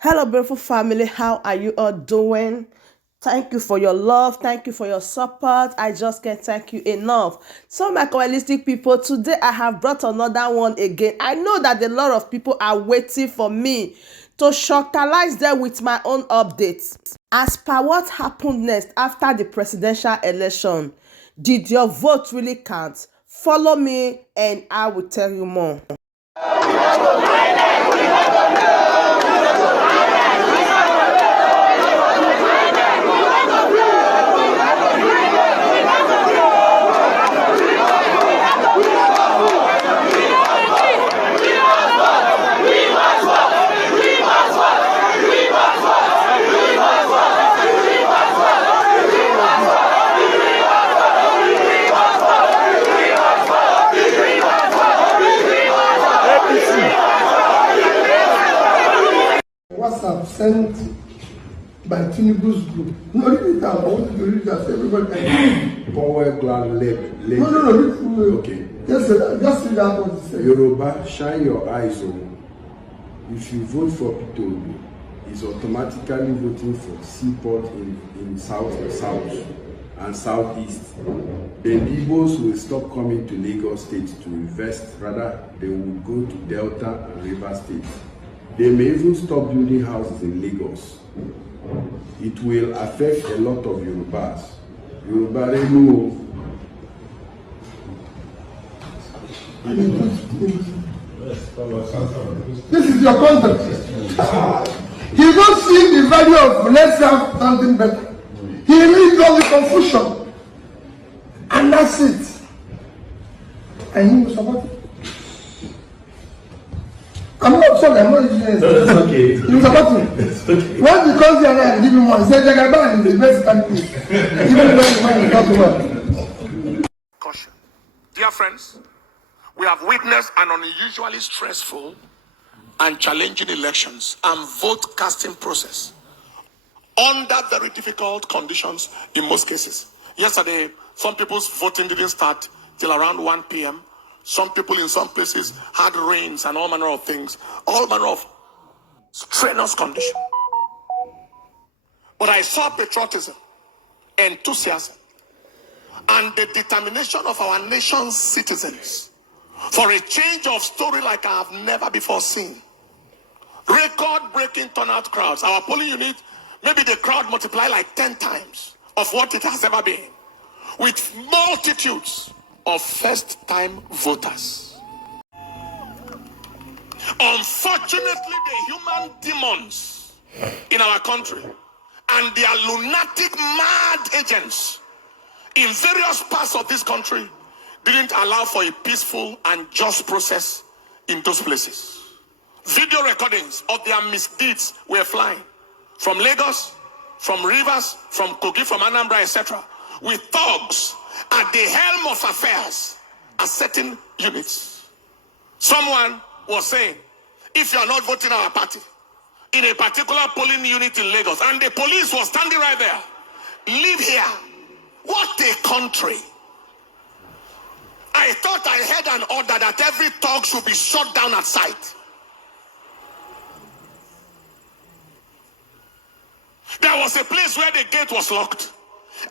Hello, beautiful family. How are you all doing? Thank you for your love. Thank you for your support. I just can't thank you enough. So, my coalistic people, today I have brought another one again. I know that a lot of people are waiting for me to shocktalize them with my own updates. As per what happened next after the presidential election, did your vote really count? Follow me and I will tell you more. WhatsApp sent by Tinubu's group. No, read it out. I want you to read that so everybody can. Power gland lab. No, read it. Okay. Just read out what it says. Yoruba, shine your eyes on. If you vote for P2, it's automatically voting for seaport in south and southeast. The Igbos will stop coming to Lagos State to invest. Rather, they will go to Delta and River State. They may even stop building houses in Lagos. It will affect a lot of Yorubas. Yoruba, they know. This is your content. He don't see the value of let's have something better. He leaves all the confusion. And that's it. And he will support it. I'm not sorry, I'm not using it. No, that's okay. He will support me. Okay. When he comes here and give him one, he said, Jagaban is the best country. Even when he talks well. Caution. Dear friends, we have witnessed an unusually stressful and challenging elections and vote casting process under very difficult conditions in most cases. Yesterday, some people's voting didn't start till around 1 p.m. Some people in some places had rains and all manner of things, all manner of strenuous condition. But I saw patriotism, enthusiasm, and the determination of our nation's citizens for a change of story like I have never before seen. Record-breaking turnout crowds. Our polling unit, maybe the crowd multiply like 10 times of what it has ever been, with multitudes of first-time voters. Unfortunately, the human demons in our country and their lunatic mad agents in various parts of this country didn't allow for a peaceful and just process in those places. Video recordings of their misdeeds were flying from Lagos, from Rivers, from Kogi, from Anambra, etc., with thugs at the helm of affairs at certain units. Someone was saying, if you are not voting our party in a particular polling unit in Lagos, and the police was standing right there, leave here. What a country. I thought I had an order that every thug should be shot down at sight. There was a place where the gate was locked,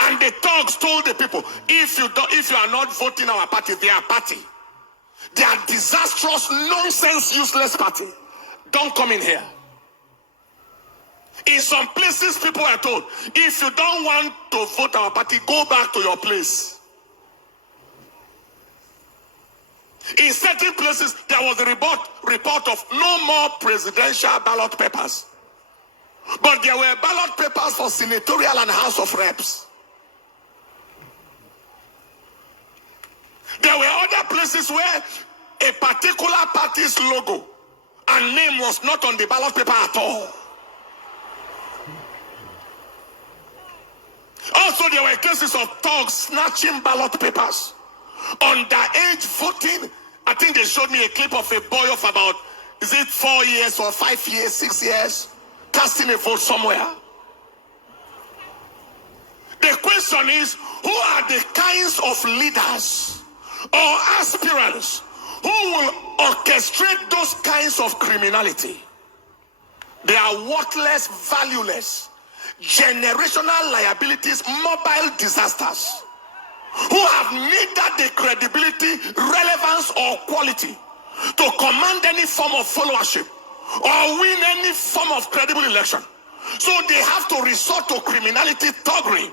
and the thugs told the people, if you are not voting our party, their party, their disastrous, nonsense, useless party, don't come in here. In some places, people are told, if you don't want to vote our party, go back to your place. In certain places, there was a report of no more presidential ballot papers. But there were ballot papers for senatorial and House of Reps. There were other places where a particular party's logo and name was not on the ballot paper at all. Also, there were cases of thugs snatching ballot papers. Underage voting. I think they showed me a clip of a boy of about, is it 4 years or 5 years, 6 years, casting a vote somewhere. The question is, who are the kinds of leaders or aspirants who will orchestrate those kinds of criminality? They are worthless, valueless, generational liabilities, mobile disasters, who have neither the credibility, relevance, or quality to command any form of followership or win any form of credible election. So they have to resort to criminality, thuggery,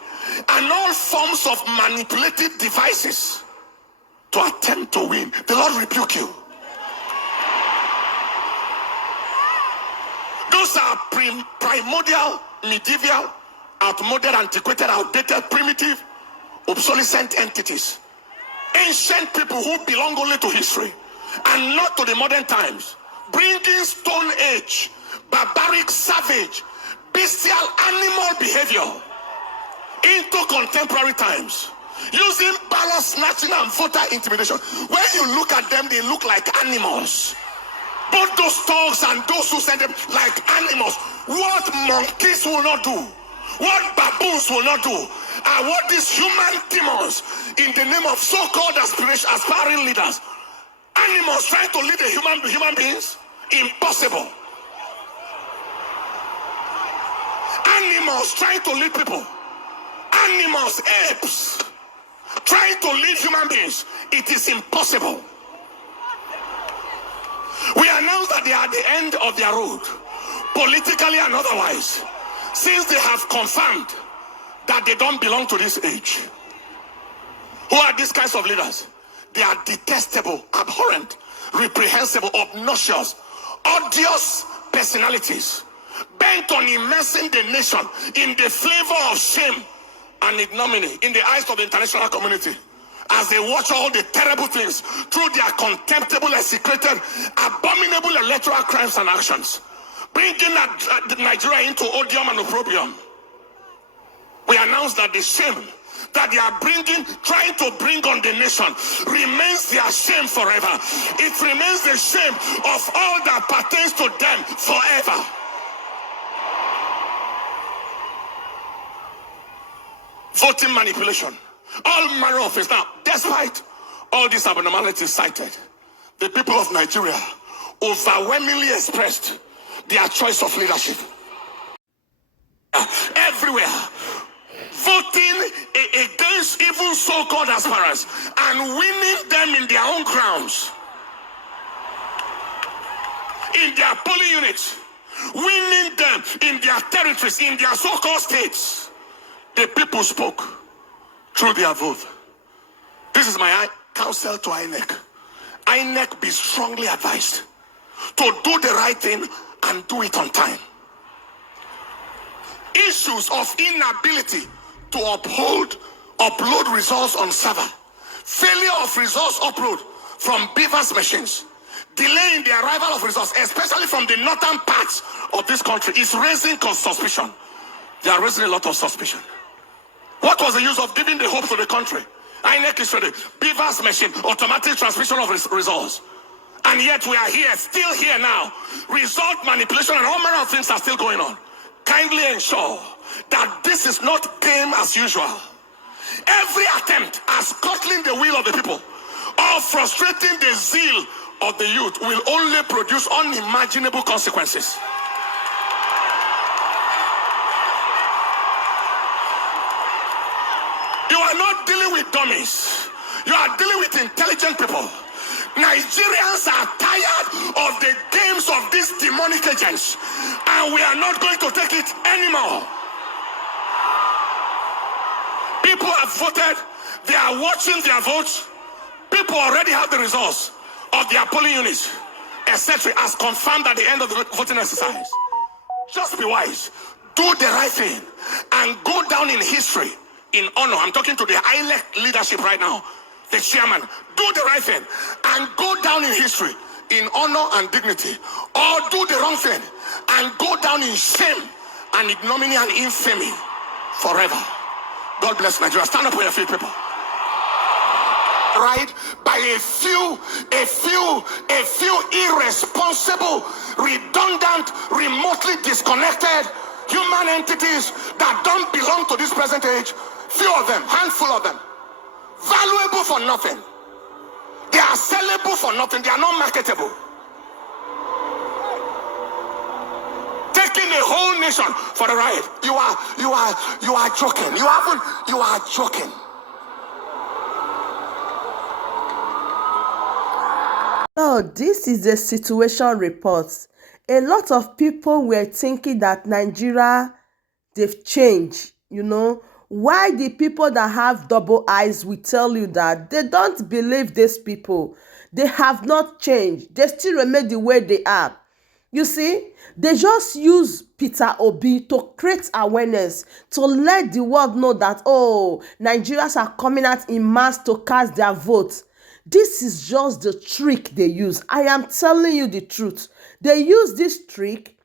and all forms of manipulative devices to attempt to win. The Lord rebuke you. Those are primordial, medieval, outmoded, antiquated, outdated, primitive, obsolescent entities. Ancient people who belong only to history and not to the modern times, bringing Stone Age, barbaric, savage, bestial, animal behavior into contemporary times, using ballot snatching and voter intimidation. When you look at them, they look like animals. Both those dogs and those who send them like animals. What monkeys will not do, what baboons will not do, are what these human demons in the name of so-called aspiring leaders, animals trying to lead human beings. Impossible. Animals trying to lead people. Animals, apes, trying to lead human beings. It is impossible. We announce that they are at the end of their road, politically and otherwise, since they have confirmed that they don't belong to this age. Who are these kinds of leaders? They are detestable, abhorrent, reprehensible, obnoxious, odious personalities, bent on immersing the nation in the flavor of shame and ignominy in the eyes of the international community, as they watch all the terrible things through their contemptible, execrated, abominable electoral crimes and actions, bringing Nigeria into odium and opprobrium. We announce that the shame that they are trying to bring on the nation, remains their shame forever. It remains the shame of all that pertains to them forever. Voting manipulation, all manner of things. Now, despite all these abnormalities cited, the people of Nigeria overwhelmingly expressed their choice of leadership. Everywhere, voting against even so-called aspirants and winning them in their own grounds, in their polling units, winning them in their territories, in their so-called states. The people spoke through their vote. This is my counsel to INEC. INEC, be strongly advised to do the right thing and do it on time. Issues of inability to upload results on server, failure of results upload from beavers machines, delay in the arrival of results, especially from the northern parts of this country, is raising suspicion. They are raising a lot of suspicion. What was the use of giving the hope to the country? INEC is ready. Beavers machine, automatic transmission of results. And yet we are here, still here now. Result manipulation and all manner of things are still going on. Kindly ensure that this is not game as usual. Every attempt at scuttling the will of the people or frustrating the zeal of the youth will only produce unimaginable consequences. You are not dealing with dummies. You are dealing with intelligent people. Nigerians are tired of the games of these demonic agents, and we are not going to take it anymore. People have voted. They are watching their votes. People already have the results of their polling units, etc., as confirmed at the end of the voting exercise. Just be wise. Do the right thing and go down in history in honor. I'm talking to the INEC leadership right now, the chairman. Do the right thing and go down in history in honor and dignity, or do the wrong thing and go down in shame and ignominy and infamy forever. God bless Nigeria. Stand up for your feet, people. Right, by a few irresponsible, redundant, remotely disconnected human entities that don't belong to this present age. Few of them, handful of them, valuable for nothing. They are sellable for nothing. They are not marketable. taking a whole nation for a ride. You are joking. You are joking. So this is the situation report. A lot of people were thinking that Nigeria, they've changed, Why the people that have double eyes will tell you that they don't believe these people. They have not changed. They still remain the way they are. You see, they just use Peter Obi to create awareness, to let the world know that, oh, Nigerians are coming out in mass to cast their votes. This is just the trick they use. I am telling you the truth. They use this trick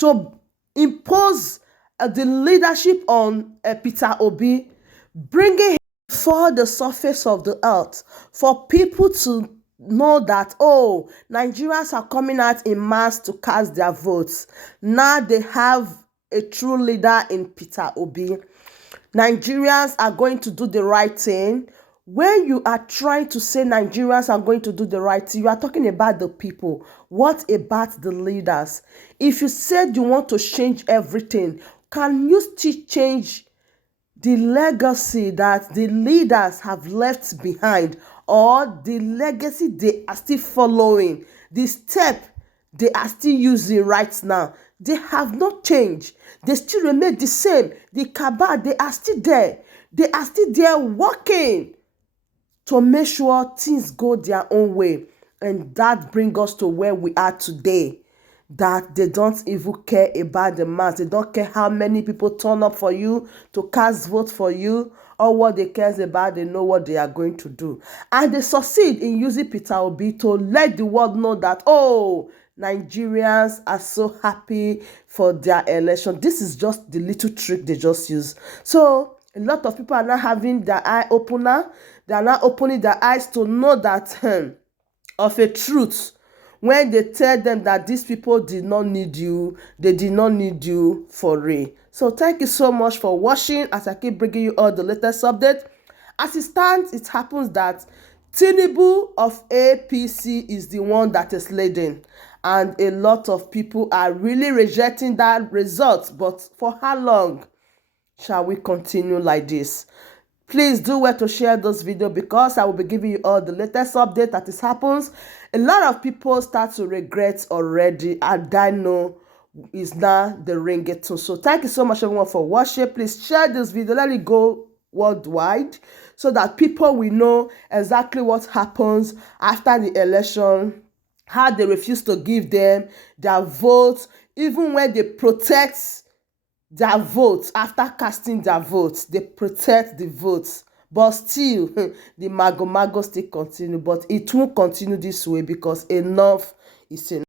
to impose the leadership on Peter Obi, bringing him for the surface of the earth for people to know that, oh, Nigerians are coming out in mass to cast their votes. Now they have a true leader in Peter Obi. Nigerians are going to do the right thing. When you are trying to say Nigerians are going to do the right thing, you are talking about the people. What about the leaders? If you said you want to change everything, can you still change the legacy that the leaders have left behind, or the legacy they are still following, the step they are still using right now? They have not changed. They still remain the same. The cabal, they are still there. They are still there working to make sure things go their own way. And that brings us to where we are today, that they don't even care about the mass. They don't care how many people turn up for you to cast vote for you, or what they care about. They know what they are going to do. And they succeed in using Peter Obi to let the world know that, oh, Nigerians are so happy for their election. This is just the little trick they just use. So a lot of people are now having their eye opener. They are now opening their eyes to know that of a truth. When they tell them that these people did not need you, they did not need you for real. So thank you so much for watching as I keep bringing you all the latest updates. As it stands, it happens that Tinubu of APC is the one that is leading. And a lot of people are really rejecting that result. But for how long shall we continue like this? Please do well to share this video, because I will be giving you all the latest update that is happens. A lot of people start to regret already, and I know is now the ringetone. So thank you so much everyone for watching. Please share this video, let it go worldwide, so that people will know exactly what happens after the election, how they refuse to give them their votes, even when they protect their votes after casting their votes. They protect the votes, but still the mago still continue. But it won't continue this way, because enough is enough.